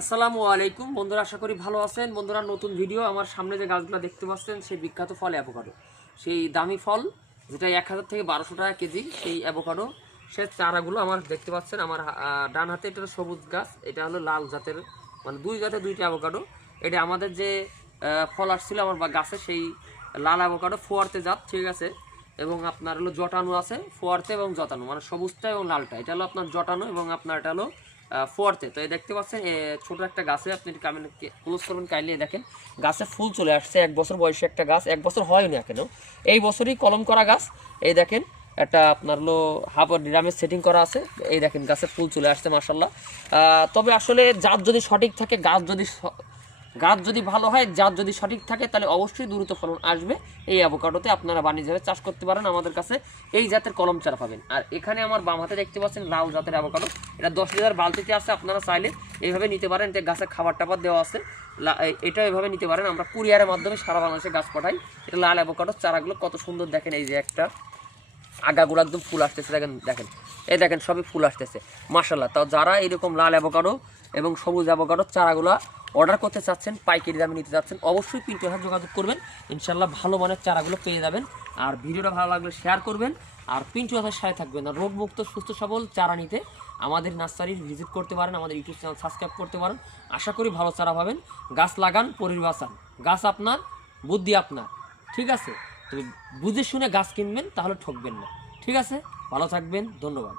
আসসালামু আলাইকুম বন্ধুরা, আশা করি ভালো আছেন। বন্ধুরা, নতুন ভিডিও। আমার সামনে যে গাছগুলো দেখতে পাচ্ছেন সেই বিখ্যাত ফল অ্যাভোকাডো, সেই দামি ফল যেটা 1000 থেকে 1200 টাকা কেজি, সেই অ্যাভোকাডো সে চারাগুলো আমার দেখতে পাচ্ছেন। আমার ডান হাতে এটা সবুজ গাছ, এটা হলো লাল জাতের, মানে দুই জাতের দুইটা অ্যাভোকাডো। এটা আমাদের যে ফল আসছিল আমার গাছে, সেই লাল অ্যাভোকাডো ফোয়ারতে জাত, ঠিক আছে। এবং আপনার হলো জটানো আছে, ফোয়ারতে এবং জটানো, মানে সবুজটা এবং লালটা। এটা হলো আপনার জটানো এবং আপনার এটা হলো ফোয়ারতে। তো এই দেখতে পাচ্ছেন ছোট একটা গাছে, আপনি ক্লোজ করবেন কাইন্ডলি। দেখেন গাছে ফুল চলে আসছে, 1 বছর বয়সী একটা গাছ, 1 বছর হয়নি এখনো, এই বছরই কলম করা গাছ। এই দেখেন একটা আপনার হলো হাফ ড্রামে সেটিং করা আছে। এই দেখেন গাছে ফুল চলে আসছে মাশাল্লাহ। তবে আসলে জাত যদি সঠিক থাকে, গাছ যদি ভালো হয়, জাত যদি সঠিক থাকে, তাহলে অবশ্যই দ্রুত ফলন আসবে। এই অ্যাভোকাডোতে আপনারা বাণিজ্যভাবে চাষ করতে পারেন, আমাদের কাছে এই জাতের কলম চারা পাবেন। আর এখানে আমার বাম হাতে দেখতে পাচ্ছেন লাউ জাতের অ্যাভোকাডো, এটা 10 লিটার বালতিতে আছে। আপনারা চাইলে এইভাবে নিতে পারেন, এটা গাছের খাবার টাবার দেওয়া আছে, এটা এভাবে নিতে পারেন। আমরা কুরিয়ারের মাধ্যমে সারা বাংলাদেশে গাছ পাঠাই। এটা লাল অ্যাভোকাডোর চারাগুলো কত সুন্দর দেখেন, এই যে একটা আগাগুলো একদম ফুল আসতেছে, দেখেন দেখেন, এই দেখেন সবই ফুল আসতেছে মাশাল্লাহ। তাও যারা এরকম লাল অ্যাভোকাডো এবং সবুজ অ্যাভোকাডোর চারাগুলো অর্ডার করতে চাচ্ছেন, পাইকারি দামে নিতে চাচ্ছেন, অবশ্যই পিন্টুর সাথে যোগাযোগ করবেন, ইনশাল্লাহ ভালো মানের চারাগুলো পেয়ে যাবেন। আর ভিডিওটা ভালো লাগলে শেয়ার করবেন, আর পিন্টু হাতের সাথে থাকবেন। আর রোগমুক্ত সুস্থ সবল চারা নিতে আমাদের নার্সারির ভিজিট করতে পারেন, আমাদের ইউটিউব চ্যানেল সাবস্ক্রাইব করতে পারেন। আশা করি ভালো চারা পাবেন। গাছ লাগান, পরিবেশ বাঁচান। গাছ আপনার, বুদ্ধি আপনার, ঠিক আছে। তুমি বুঝে শুনে গাছ কিনবেন, তাহলে ঠকবেন না, ঠিক আছে। ভালো থাকবেন, ধন্যবাদ।